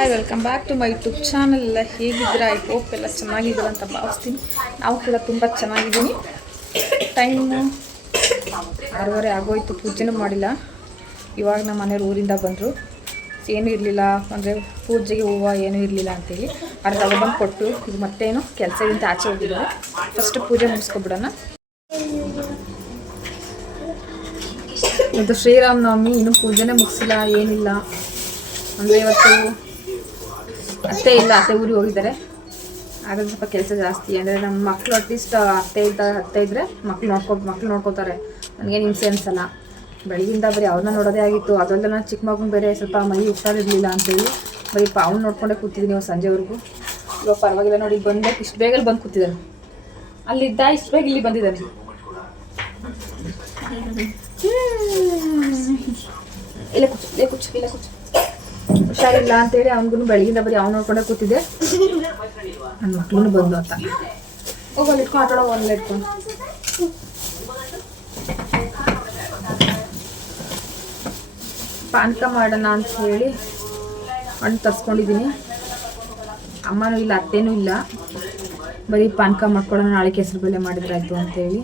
Hi welcome back to my YouTube channel. ಎಲ್ಲ ಹೇಗಿದ್ದೀರಾ? I hope ಎಲ್ಲ ಚೆನ್ನಾಗಿದ್ದೀರ ಅಂತ ಭಾವಿಸ್ತೀನಿ. ನಾವು ಕೂಡ ತುಂಬ ಚೆನ್ನಾಗಿದ್ದೀನಿ. ಟೈಮು 6:30 ಆಗೋಯ್ತು, ಪೂಜೆನೂ ಮಾಡಿಲ್ಲ. ಇವಾಗ ನಮ್ಮ ಮನೆಯವ್ರು ಊರಿಂದ ಬಂದರು. ಏನೂ ಇರಲಿಲ್ಲ ಅಂದರೆ ಪೂಜೆಗೆ ಹೂವು ಏನೂ ಇರಲಿಲ್ಲ ಅಂತೇಳಿ ಅರ್ಧ ಬಂದು ಕೊಟ್ಟು ಇದು ಮತ್ತೇನು ಕೆಲಸದಿಂದ ಆಚೆ ಹೋಗಿದ್ದಾರೆ. ಫಸ್ಟ್ ಪೂಜೆ ಮುಗಿಸ್ಕೊಬಿಡೋಣ. ಇದು ಶ್ರೀರಾಮನವಮಿ, ಇನ್ನೂ ಪೂಜೆನೇ ಮುಗಿಸಿಲ್ಲ, ಏನಿಲ್ಲ. ಅಂದರೆ ಇವತ್ತು ಅತ್ತೆ ಇಲ್ಲ, ಅತ್ತೆ ಊರಿಗೆ ಹೋಗಿದ್ದಾರೆ. ಹಾಗಾಗಿ ಸ್ವಲ್ಪ ಕೆಲಸ ಜಾಸ್ತಿ. ಅಂದರೆ ನಮ್ಮ ಮಕ್ಕಳು ಅಟ್ಲೀಸ್ಟ್ ಅತ್ತೆ ಇದ್ದರೆ ಮಕ್ಕಳು ನೋಡ್ಕೋತಾರೆ. ನನಗೇನು ಹಿಂಸೆ ಅನಿಸಲ್ಲ. ಬೆಳಗಿಂದ ಬರೀ ಅವ್ರನ್ನ ನೋಡೋದೇ ಆಗಿತ್ತು. ಅದರಲ್ಲ ನಾನು ಚಿಕ್ಕ ಮಗನ ಬೇರೆ ಸ್ವಲ್ಪ ಮೈ ಹುಷಾರಿರಲಿಲ್ಲ ಅಂತೇಳಿ ಬರೀ ಅವ್ನು ನೋಡ್ಕೊಂಡೇ ಕೂತಿದ್ದೀನಿ ಇವಾಗ ಸಂಜೆವರೆಗೂ. ಇವಾಗ ಪರವಾಗಿಲ್ಲ ನೋಡಿ, ಬಂದೆ ಇಷ್ಟು ಬೇಗ ಬಂದು ಕೂತಿದ್ದಾನೆ. ಅಲ್ಲಿದ್ದ ಇಷ್ಟು ಬೇಗ ಇಲ್ಲಿ ಬಂದಿದ್ದಾನೆ. ಇಲ್ಲ ಕೂಚು ಹುಷಾರಿಲ್ಲ ಅಂತೇಳಿ ಅವ್ನಿಗೂ ಬೆಳಗಿಂದ ಬರೀ ಅವ್ನು ನೋಡ್ಕೊಂಡೇ ಕೂತಿದ್ದೆ. ನನ್ನ ಮಕ್ಳು ಬಂದು ಅಂತ ಹೋಗಲ್ಲಿ ಇಟ್ಕೊಂಡು ಆಟಾಡೋ ಒಂದ್ಲ ಇಟ್ಕೊಂಡು ಪಾನಕ ಮಾಡೋಣ ಅಂತ ಹೇಳಿ ಹಣ್ಣು ತರಿಸ್ಕೊಂಡಿದ್ದೀನಿ. ಅಮ್ಮನೂ ಇಲ್ಲ, ಅತ್ತೇನೂ ಇಲ್ಲ. ಬರೀ ಪಾನಕ ಮಾಡ್ಕೊಳ್ಳೋಣ, ನಾಳೆ ಹೆಸರುಬೇಳೆ ಮಾಡಿದ್ರಾಯ್ತು ಅಂತೇಳಿ.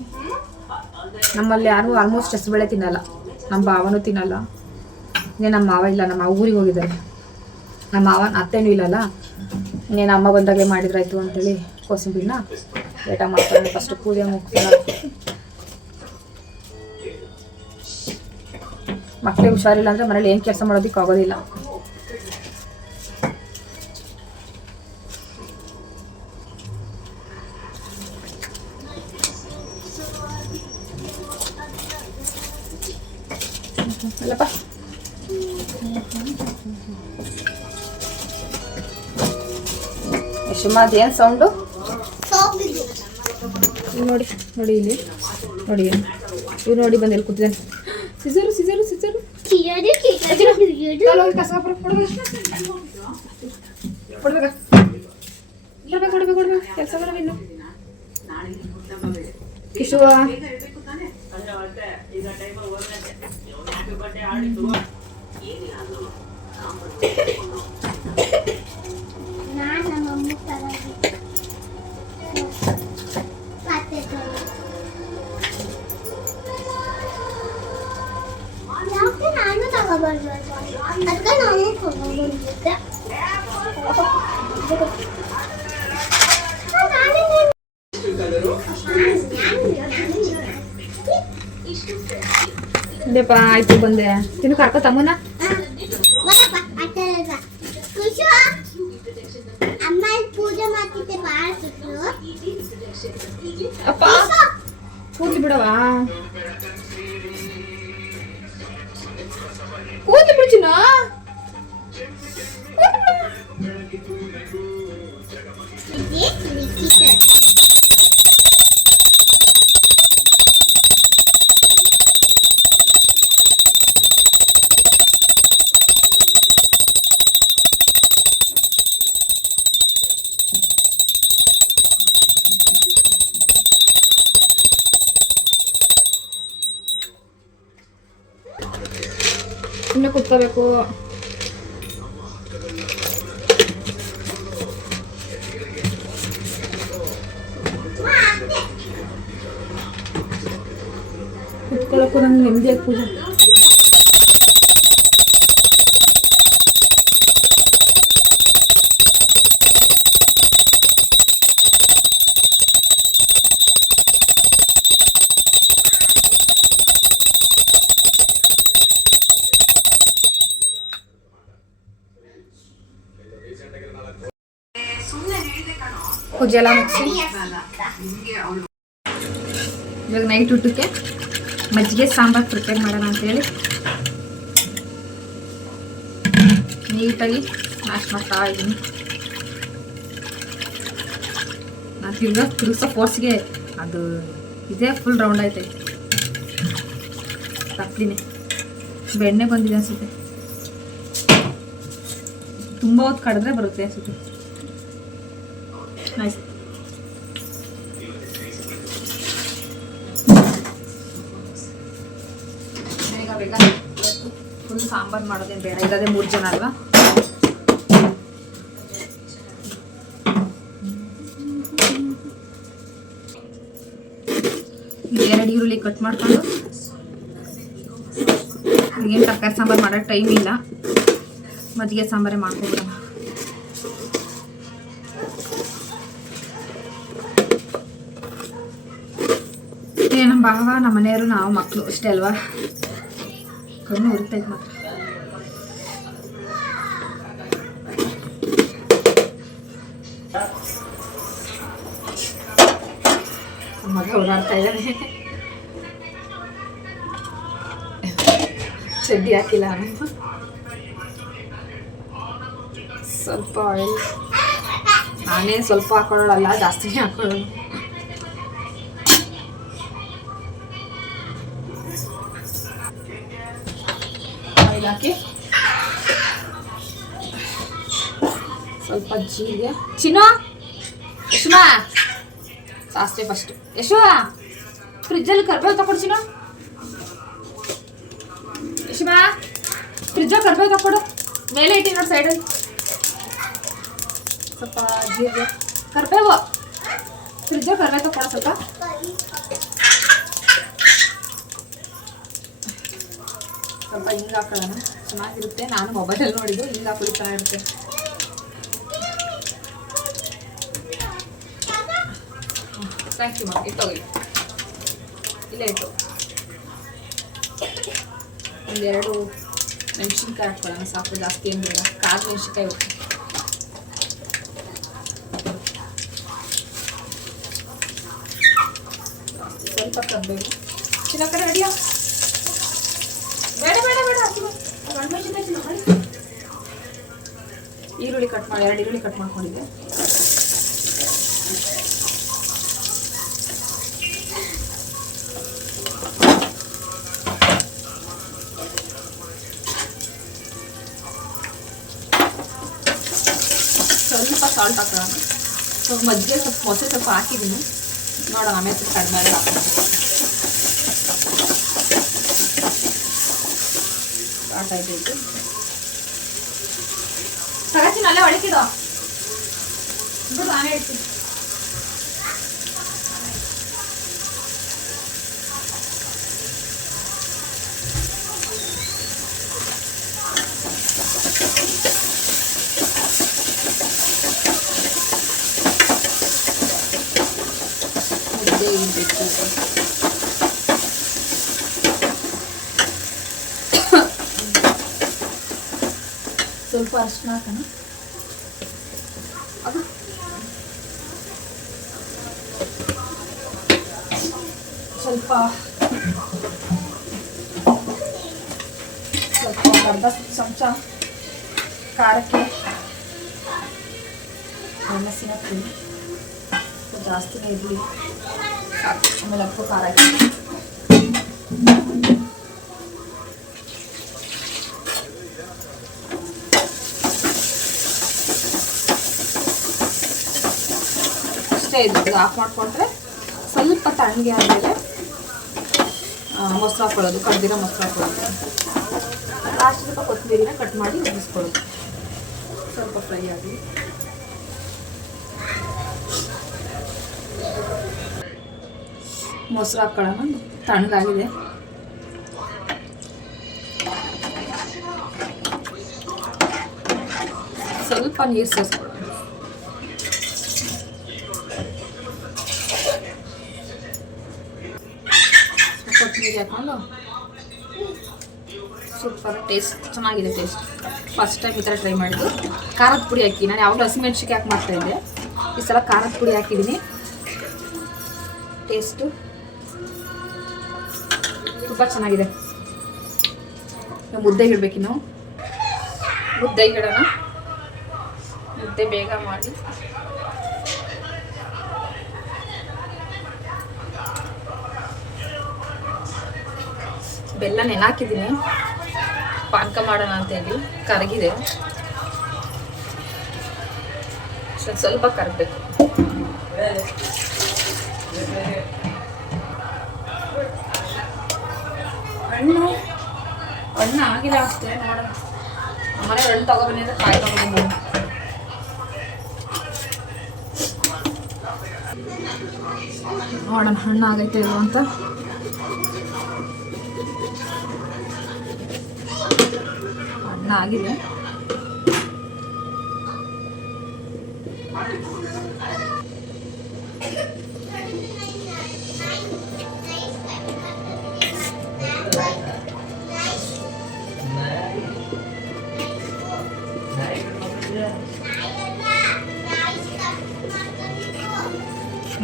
ನಮ್ಮಲ್ಲಿ ಯಾರು ಆಲ್ಮೋಸ್ಟ್ ಹೆಸರುಬೇಳೆ ತಿನ್ನಲ್ಲ. ನಮ್ಮ ಭಾವನೂ ತಿನ್ನಲ್ಲ. ನಮ್ಮ ಮಾವ ಇಲ್ಲ, ನಮ್ಮ ಮಾವ ಊರಿಗೆ ಹೋಗಿದ್ದಾರೆ. ನಮ್ಮ ಮಾವನ ಅತ್ತೇನೂ ಇಲ್ಲಲ್ಲ, ಇನ್ನೇನು ಅಮ್ಮ ಬಂದಾಗಲೇ ಮಾಡಿದ್ರಾಯ್ತು ಅಂತೇಳಿ ಕೋಸಂಬರಿನ ಲೇಟ ಮಾಡ್ತಾರೆ. ಫಸ್ಟ್ ಪೂಜೆ ಮುಗಿಸ್ತಾರೆ. ಮಕ್ಕಳಿಗೆ ಹುಷಾರಿಲ್ಲ ಅಂದರೆ ಮನೇಲಿ ಏನು ಕೆಲಸ ಮಾಡೋದಕ್ಕೆ ಆಗೋದಿಲ್ಲ. ಅಲ್ಲಪ್ಪ ಯಶಮ್ಮ, ಅದೇನು ಸೌಂಡು ನೋಡಿ ನೋಡಿ, ಇಲ್ಲಿ ನೋಡಿ, ಇವ್ರು ನೋಡಿ ಬಂದು ಎಲ್ಲಿ ಕೂತಿದ್ದಾನೆ. ಸಿಜರು ಕಸ ಕೊಡ್ಬೇಕು ಕೆಲಸ ಬರ ಇನ್ನು ಕಿಶುವ ಇಲ್ಲಪ್ಪ ಆಯ್ತು, ಬಂದೆ. ತಿನ್ನು ಕರ್ಕೊ ತಮ್ಮನ. ಅಪ್ಪ ಕೂದ್ಲಿ ಬಿಡವಾ, ಕೂದ್ಲಿ ಬಿಡ್ಚಿನ. ಸುಮ್ಮನೆ ಕುತ್ಕೋಬೇಕು. ಕುತ್ಕೊಳ್ಳೋಕ್ಕೂ ನಂಗೆ ನೆಮ್ಮದಿಯಾಗಿ ಪೂಜೆ. ಪೂಜೆ ಎಲ್ಲ ಮುಗಿಸಿ ಇವಾಗ ನೈಟ್ ಊಟಕ್ಕೆ ಮಜ್ಜಿಗೆ ಸಾಂಬಾರು ಪ್ರಿಪೇರ್ ಮಾಡೋಣ ಅಂತೇಳಿ ನೀಟಾಗಿ ಮ್ಯಾಶ್ ಮಾಡ್ತಾ ಇದ್ದೀನಿ. ನಾನು ತಿರ್ಗೋ ಫೋರ್ಸ್ಗೆ ಅದು ಇದೇ ಫುಲ್ ರೌಂಡ್ ಆಯ್ತೈತೆ. ತಪ್ಪಲಿನೇ ಬೆಣ್ಣೆ ಬಂದಿದೆ ಅನಿಸುತ್ತೆ. ತುಂಬ ಹೊತ್ತು ಕಡಿದ್ರೆ ಬರುತ್ತೆ ಅನಿಸುತ್ತೆ. ನೈಸ್. ಬೇಗ ಫುಲ್ ಸಾಂಬಾರು ಮಾಡೋದೇನು ಬೇಡ, ಇರೋದೇ 3 ಜನ ಅಲ್ವಾ. ಈರುಳ್ಳಿ ಕಟ್ ಮಾಡ್ಕೊಂಡು ಈಗೇನು ತರಕಾರಿ ಸಾಂಬಾರು ಮಾಡೋಕ್ಕೆ ಟೈಮ್ ಇಲ್ಲ, ಮಜ್ಜಿಗೆ ಸಾಂಬಾರೇ ಮಾಡ್ಕೊಬಿಡೋಣ. ನಮ್ಮ ಭಾವ ನಮ್ಮ ಮನೆಯವರು ನಾವು ಮಕ್ಕಳು ಅಷ್ಟೇ ಅಲ್ವಾ. ಕಣ್ಣು ಉರಿತೈತೆ ಮಾತ್ರ. ಮಗ ಓಡಾಡ್ತಾ ಇದ್ದಾನೆ. ಚಡ್ಡಿ ಹಾಕಿಲ್ಲ ನಾನು. ಸ್ವಲ್ಪ ಆಯಿಲ್ ನಾನೇ ಸ್ವಲ್ಪ ಹಾಕೊಳ್ಳೋಲ್ಲ, ಜಾಸ್ತಿನೇ ಹಾಕೊಳ್ಳೋದು. ಆಯಿಲ್ ಹಾಕಿ ಸ್ವಲ್ಪ ಜೀರಿಗೆ. ಯಶುಮಾ ಸಾಸಿವೆ ಫಸ್ಟ್. ಯಶು ಫ್ರಿಜ್ಜಲ್ಲಿ ಕರ್ಬೇವು ತಕೊಡು. ಯಶುಮಾ ಫ್ರಿಜ್ಜಲ್ಲಿ ಕರ್ಬೇವು ತಕೊಡು. ಮೇಲೆ ಇಟ್ಟಿ ನೋಡಿ ಸೈಡಲ್ಲಿ. ಸ್ವಲ್ಪ ಜೀರಿಗೆ, ಕರ್ಬೇವು, ಫ್ರಿಜ್ಜಲ್ಲಿ ಕರ್ಬೇವು ತಕೊಡು. ಸ್ವಲ್ಪ ಹಿಂಗೆ ಹಾಕೊಳ್ಳೋಣ, ಚೆನ್ನಾಗಿರುತ್ತೆ. ನಾನು ಮೊಬೈಲಲ್ಲಿ ನೋಡಿದ್ದು ಹಿಂಗೆ ಹಾಕೊಳ್ಳಿ ಚೆನ್ನಾಗಿರುತ್ತೆ. Thank you ma'am. ಇಟ್ಟೋಗಿ ಇಲ್ಲೇ ಇಟ್ಟು ಒಂದೆರಡು ಮೆಣಸಿನ್ಕಾಯಿ ಹಾಕ್ಕೊಳ್ಳೋಣ, ಸಾಕು, ಜಾಸ್ತಿ ಏನು ಬೇಡ. ಕಾಳು ಮೆಣಸಿನ್ಕಾಯಿ ಹೋಗಿ ಸ್ವಲ್ಪ ಕರ್ಬೇಕು. ಚಿನ್ನ ಕಡೆ ಅಡಿಯ ಬೇಡ ಬೇಡ ಬೇಡ ಈರುಳ್ಳಿ ಕಟ್ ಮಾಡಿ, 2 ಈರುಳ್ಳಿ ಕಟ್ ಮಾಡ್ಕೊಂಡಿದ್ದೆ. ಸ್ವಲ್ಪ ಸಾಲ್ಟ್ ಹಾಕೋಣ. ಮಜ್ಜಿಗೆ ಸ್ವಲ್ಪ ಮೊಸರು ಸ್ವಲ್ಪ ಹಾಕಿದ್ದೀನಿ, ನೋಡೋಣ ಆಮೇಲೆ ಸ್ವಲ್ಪ ಕಡಿಮೆ ಹಾಕೋಣ. ಸ್ಟಾರ್ಟ್ ಆಯ್ತು. ತಗಚಿನ ಅಲ್ಲೇ ಒಳಕಿದ ನಾನೇ ಇಡ್ತೀನಿ. ಮುದ್ದೆ ಇಡಬೇಕು. ಸ್ವಲ್ಪ ಅರಿಶಿನ ಹಾಕೋಣ. ಅದು ಸ್ವಲ್ಪ ಅರ್ಧ ಚಮಚ ಖಾರಕ್ಕೆ ಮೆಣಸಿನ ಪುಡಿ ಜಾಸ್ತಿನೇ ಇರಲಿ, ಆಮೇಲೆ ಅಪ್ಪು ಖಾರ ಹಾಕಿ ಅಷ್ಟೇ. ಇದು ಆಫ್ ಮಾಡಿಕೊಂಡ್ರೆ ಸ್ವಲ್ಪ ತಣ್ಣಗೆ ಆದಮೇಲೆ ಮೊಸರು ಹಾಕೊಳ್ಳೋದು, ಕಡ್ದಿರೋ ಮೊಸರು ಹಾಕೊಳ್ಳೋದು. ಲಾಸ್ಟ್ ಸ್ವಲ್ಪ ಕೊತ್ತಂಬರಿನ ಕಟ್ ಮಾಡಿ ಮುಗಿಸ್ಕೊಳ್ಳೋದು. ಸ್ವಲ್ಪ ಫ್ರೈ ಆಗಿ ಮೊಸರು ಹಾಕೊಳ್ಳೋಣ. ತಣ್ಣಗಾಗಿದೆ. ಸ್ವಲ್ಪ ನೀರು ಸೇರಿಸ್ಕೊಳ್ಳೋಣ. ಕೊತ್ತಂಬರಿ ಹಾಕೊಂಡು ಸೂಪರ್ ಟೇಸ್ಟ್ ಚೆನ್ನಾಗಿದೆ. ಟೇಸ್ಟ್ ಫಸ್ಟ್ ಟೈಮ್ ಈ ಥರ ಟ್ರೈ ಮಾಡಿದ್ದು. ಖಾರದ ಪುಡಿ ಹಾಕಿ, ನಾನು ಯಾವಾಗಲೂ ಹಸಿಮೆಣ್ಸಿಕಾಯಿ ಹಾಕಿ ಮಾಡ್ತಾಯಿದ್ದೆ, ಈ ಸಲ ಖಾರದ ಪುಡಿ ಹಾಕಿದ್ದೀನಿ. ಟೇಸ್ಟು ತುಂಬ ಚೆನ್ನಾಗಿದೆ. ಮುದ್ದೆಗೆ ಇಡಬೇಕಿನ್ನು, ಮುದ್ದೆಗೆ ಇಡೋಣ. ಮುದ್ದೆ ಬೇಗ ಮಾಡಿ ಬೆಲ್ಲ ನೆನಾಕಿದ್ದೀನಿ, ಪಾನಕ ಮಾಡೋಣ ಅಂತೇಳಿ. ಕರಗಿದೆ, ಸ್ವಲ್ಪ ಕರಗಬೇಕು. ಹಣ್ಣು ಆಗಿಲ್ಲ ಅಷ್ಟೇ. ನೋಡೋಣ, ನಮ್ಮನೆ ಹಣ್ಣು ತಗೊಬನ್ನಿ ಅಂದರೆ ಕಾಯಿ ತಗೊಬಂದು ನೋಡೋಣ ಹಣ್ಣು ಆಗೈತೆ ಇಲ್ವ ಅಂತ. ಆಗಿದೆ.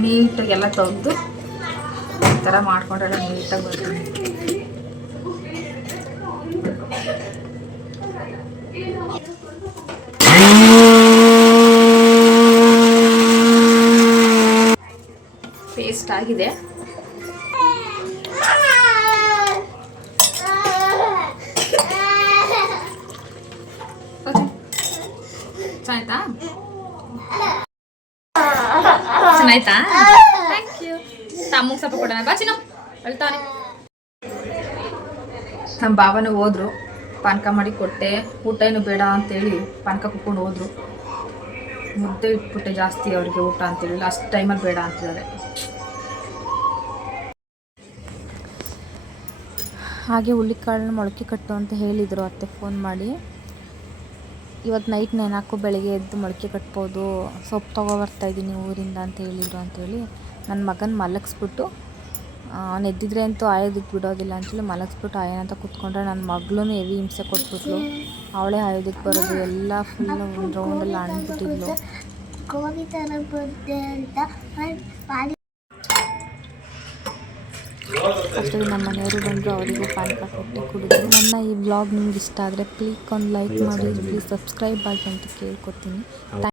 ನೀಟಾಗಿ ಎಲ್ಲ ತೆಗೆದು ಈ ಥರ ಮಾಡ್ಕೊಂಡ್ರೆಲ್ಲ ನೀಟಾಗಿ ಬರ್ತದೆ. ಪೇಸ್ಟ್ ಆಗಿದೆ. ಚೆನ್ನಾಯ್ತಾ? ಚೆನ್ನಾಯ್ತಾ? Thank you. ತಮ್ಮಗೆ ಸ್ವಲ್ಪ ಕೊಡೋಣ ಬಾ ಚಿನ್ನು, ಅಳ್ತಾನೆ. ನಮ್ಮ ಬಾಬಾನು ಹೋದ್ರು, ಪಾನಕ ಮಾಡಿ ಕೊಟ್ಟೆ. ಊಟ ಏನು ಬೇಡ ಅಂತೇಳಿ ಪಾನಕ ಕುತ್ಕೊಂಡು ಹೋದ್ರು. ಮುದ್ದೆ ಇಟ್ಬಿಟ್ಟೆ ಜಾಸ್ತಿ ಅವ್ರಿಗೆ ಊಟ ಅಂತೇಳಿ, ಅಷ್ಟು ಟೈಮಲ್ಲಿ ಬೇಡ ಅಂತಿದ್ದಾರೆ. ಹಾಗೆ ಹುಳ್ಳಿಕಾಳನ್ನ ಮೊಳಕೆ ಕಟ್ಟು ಅಂತ ಹೇಳಿದರು ಅತ್ತೆ ಫೋನ್ ಮಾಡಿ. ಇವತ್ತು ನೈಟ್ ನೆನಾಕು ಬೆಳಗ್ಗೆ ಎದ್ದು ಮೊಳಕೆ ಕಟ್ಬೋದು, ಸೊಪ್ಪು ತೊಗೊಬರ್ತಾಯಿದ್ದೀನಿ ಊರಿಂದ ಅಂತ ಹೇಳಿದರು ಅಂಥೇಳಿ ನನ್ನ ಮಗನ ಮಲಗಿಸ್ಬಿಟ್ಟು, ಅವ್ನು ಎದ್ದಿದ್ರೆ ಅಂತೂ ಆಯೋದಕ್ಕೆ ಬಿಡೋದಿಲ್ಲ ಅಂತೇಳಿ ಮಲಗಿಸ್ಬಿಟ್ಟು ಆಯೋಣ ಅಂತ ಕೂತ್ಕೊಂಡ್ರೆ ನನ್ನ ಮಗಳೂ ಹೆವಿ ಹಿಂಸೆ ಕೊಟ್ಬಿಟ್ಲು. ಅವಳೇ ಆಯೋದಕ್ಕೆ ಬರೋದು ಎಲ್ಲ ಫುಲ್ ಒಂದು ರೌಂಡೆಲ್ಲ ಅಣ್ಬಿಟ್ಟಿದ್ಲು. ಅಷ್ಟೊಂದು ನಮ್ಮ ಮನೆಯವರು ಬಂದರು, ಅವರಿಗೂ ಪಾನಕ ಕೊಟ್ಟು ಕುಡಿದ್ರು. ನನ್ನ ಈ ವ್ಲಾಗ್ ನಿಮ್ಗೆ ಇಷ್ಟ ಆದರೆ ಪ್ಲೀಸ್ ಒಂದು ಲೈಕ್ ಮಾಡಿ, ಪ್ಲೀಸ್ ಸಬ್ಸ್ಕ್ರೈಬ್ ಆಗಿ ಅಂತ ಕೇಳ್ಕೊತೀನಿ.